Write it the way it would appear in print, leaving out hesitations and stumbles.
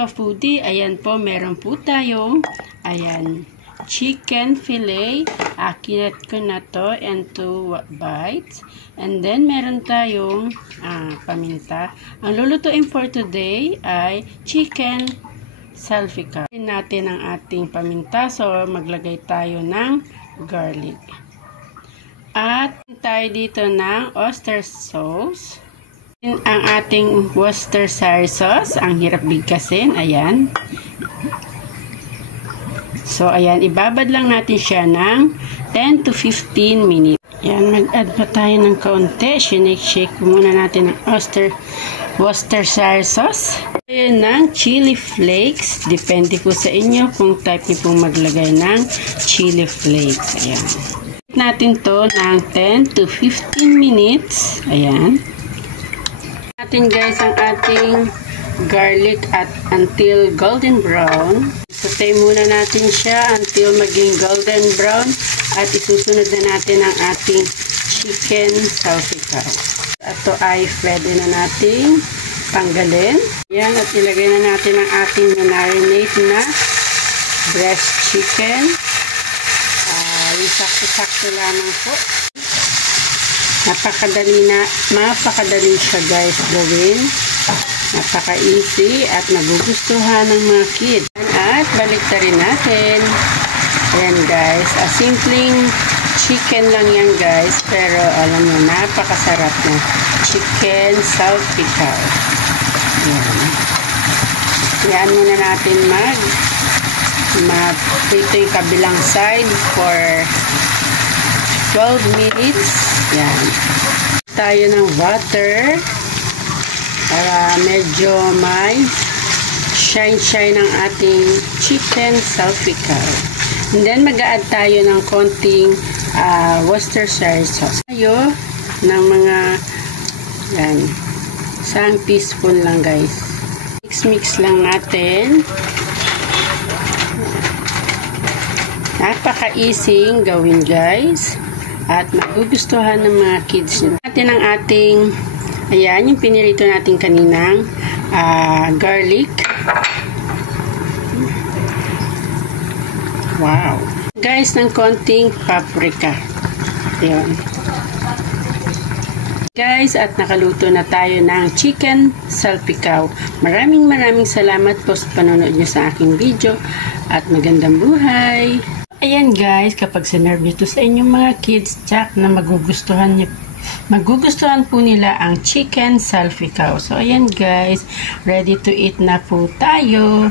ka-foodie, ayan po, meron po tayong, ayan, chicken fillet. Kinat ko na to and 2 bites. And then, meron tayong paminta. Ang lulutuin for today ay chicken salpicao. Natin ang ating paminta. So, maglagay tayo ng garlic. At tayo dito ng oyster sauce. Ang ating Worcestershire sauce. Ang hirap bigkasin. Ayan. So, ayan, ibabad lang natin siya ng 10 to 15 minutes. Ayan, mag-add pa tayo ng kaunti. Shake muna natin ng Worcestershire sauce. Ayan ng chili flakes. Depende po sa inyo kung type niyo pong maglagay ng chili flakes. Ayan. Natin to ng 10 to 15 minutes. Ayan. Natin guys ang ating garlic at until golden brown. Saute muna natin siya until maging golden brown at isusunod na natin ang ating chicken salpicao. Ito ay pwede na nating tanggalin. Yan, at ilagay na natin ang ating marinate na breast chicken. Yung sakto-sakto lamang po. Napakadali siya guys gawin. Napaka-easy at nagugustuhan ng mga kids. At balik na rin natin. Ayan guys, simpleng chicken lang yan guys. Pero alam mo, napakasarap na chicken salpicao. Ayan. Ayan muna natin ito yung kabilang side for 12 minutes. Ayan. Tayo ng water. Para medyo may shine ang ating chicken salpicao. And then, mag-a-add tayo ng konting Worcestershire sauce. Tayo ng mga, yan, 1 teaspoon lang guys. Mix lang natin. Napaka-easy gawin guys. At magugustuhan ng mga kids nyo. Natin ang ating ayan, yung pinirito natin kaninang garlic. Wow. Guys, ng konting paprika. Ayan. Guys, at nakaluto na tayo ng chicken salpicao. Maraming salamat po sa panonood nyo sa aking video. At magandang buhay. Ayan guys, kapag sinerve ito sa inyong mga kids, tsak na magugustuhan po nila ang chicken salpicao. So, ayan guys, ready to eat na po tayo.